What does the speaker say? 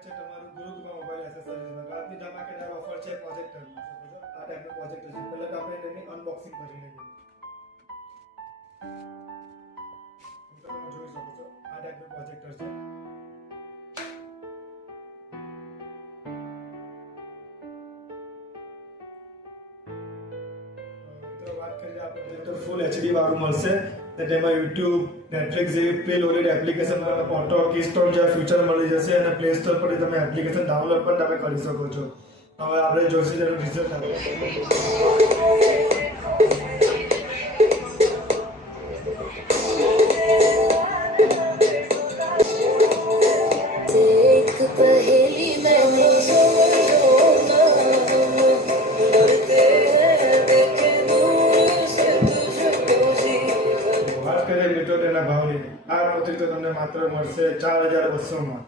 સ્વાગત છે તમારું ગુરુકૃપા મોબાઈલ એસેસરીઝમાં. આજની ધમાકેદાર ઓફર છે પ્રોજેક્ટરની. આ ટાઈપનું પ્રોજેક્ટર છે. પહેલા તો આપણે તેની અનબોક્સિંગ કરી લઈએ. તમે જોઈ શકો છો આ ટાઈપનું પ્રોજેક્ટર છે. તો વાત કરીએ આપણે પ્રોજેક્ટર ફૂલ એચડી વાળું મળશે. તેમાં YouTube, Netflix જેવી પ્રી લોડેડ એપ્લિકેશન પર ઓટો કીસ્ટોન જેવા ફીચર મળી જશે અને પ્લે સ્ટોર પર તમે એપ્લિકેશન ડાઉનલોડ પણ તમે કરી શકો છો. હવે આપણે જોઈશું તેનું રિઝલ્ટ આવે. વાત કરીએ મિત્રો તેના ભાવની. આ પ્રોજેક્ટર તમને માત્ર મળશે 4200 માં.